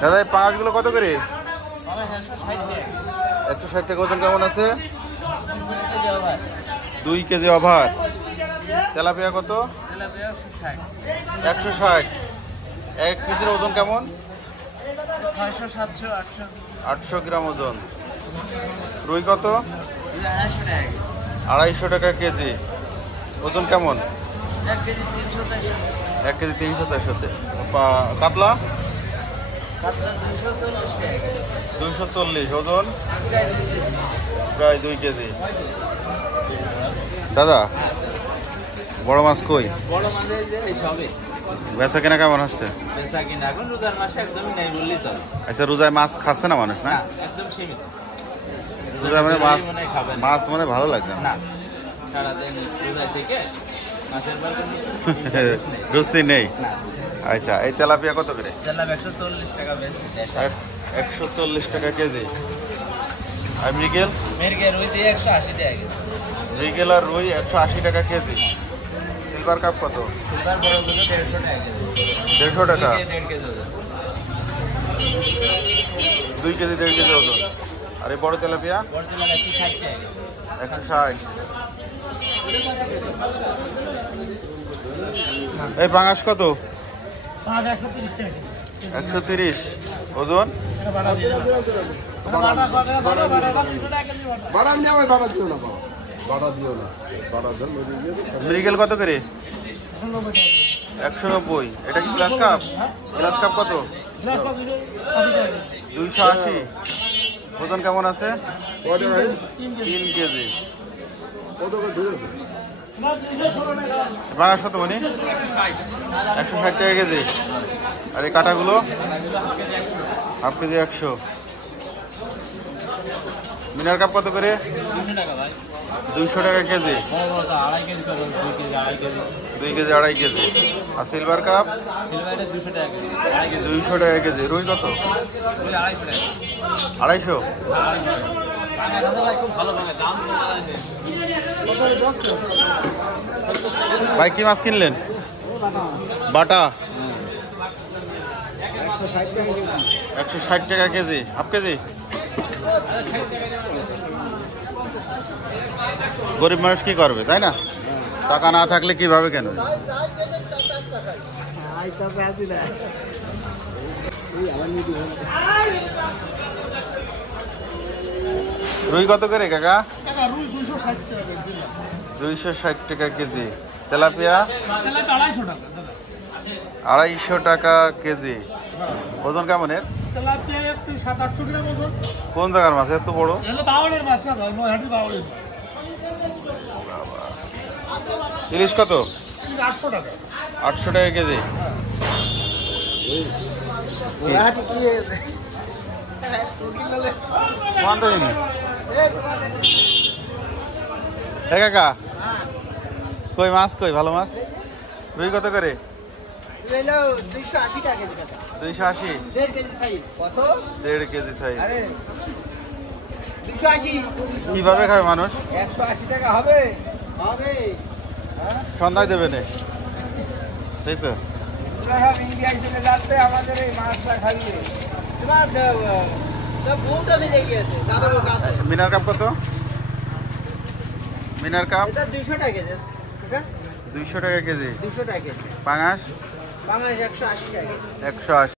দাদা এই পাঁচগুলো কত করে? 160 টাকা। ওজন কেমন আছে? 2 কেজি ওভার। তেলাপিয়া কত? 160। এক পিসের ওজন কেমন? 800 গ্রাম ওজন। রুই কত? 250 টাকা কেজি। ওজন কেমন? 1 কেজি 300-400। কাতলা 240। ওজন প্রায় 2 কেজি। দাদা বড় মাছ কই? বড় মাছের যে সবে বেচা কেনা কেমন হচ্ছে? বেচা কিনা এখন রোজার মাসে একদমই নেই বললেই চলে। আচ্ছা, রোজায় মাছ খাচ্ছে না মানুষ? না, একদম সীমিত। রোজায় মানে মাছ মানে ভালো লাগছে না, সারাদিন রোজা থেকে মাছের বার কোনো রুচি নেই। আচ্ছা, এই তেলাপিয়া কত করে? তেলাপিয়া 140 টাকা বেশি। 140 টাকা কেজি। আর মৃগেল? মৃগেল রুই দিয়ে 180 টাকা কেজি। মৃগেল আর রুই 180 টাকা কেজি। সিলভার কাপ কত? সিলভার বড়গুলো 150 টাকা কেজি। 150 টাকা। 1.5 কেজি ওজন। 2 কেজি 1.5 কেজি ওজন। আর এই বড় তেলাপিয়া? বড় তেলাপিয়া 160 টাকা কেজি। 160। এই পাঙাশ কত? 130। ওজন? মৃগেল কত করে? 190। এটা কি গ্লাস কাপ? গ্লাস কাপ কত? 280। ওজন কেমন আছে? 3 কেজি। বাংলাদেশ কত মনি? 160 টাকা কেজি। আর এই কাটাগুলো? Half KG 100। মিনার কাপ কত করে? 200 টাকা কেজি। 2 KG 2.5 KG. আর সিলভার কাপ? 200 টাকা কেজি। রুই কত? 250। ভাই কি মাছ কিনলেন? বাটা 160 টাকা কেজি। Half KG. গরিব মানুষ কি করবে, তাই না? টাকা না থাকলে কিভাবে কেন? রুই কত করে কাকা? 260 টাকা কেজি। তেলাপিয়া 250 টাকা কেজি। ওজন কেমন এর? কোন জায়গার মাছ এত বড়? ইলিশ কত? 800 টাকা কেজি। কাকা কই মাছ কই? ভালো মাছ। রুই কত করে? 280 টাকা কেজি। 280। 1.5 KG size. কত? 1.5 কেজি সাইজ। 280। কিভাবে খাবে মানুষ? 180 টাকা হবে। হবে। সন্ধ্যায় দেবে না, তাই তো? সব ইন্ডিয়ায় চলে যাচ্ছে আমাদের এই মাছটা খাইয়ে। তোমার বউটা দিলে গিয়েছে দাদার কাছে। মিনার কাপ কত? মিনার কাপ? এটা 200 টাকা কেজি। এটা 200 টাকা কেজি। 200 টাকা কেজি। পাঙাশ? বাংলাদেশ 180 টাকা। 180।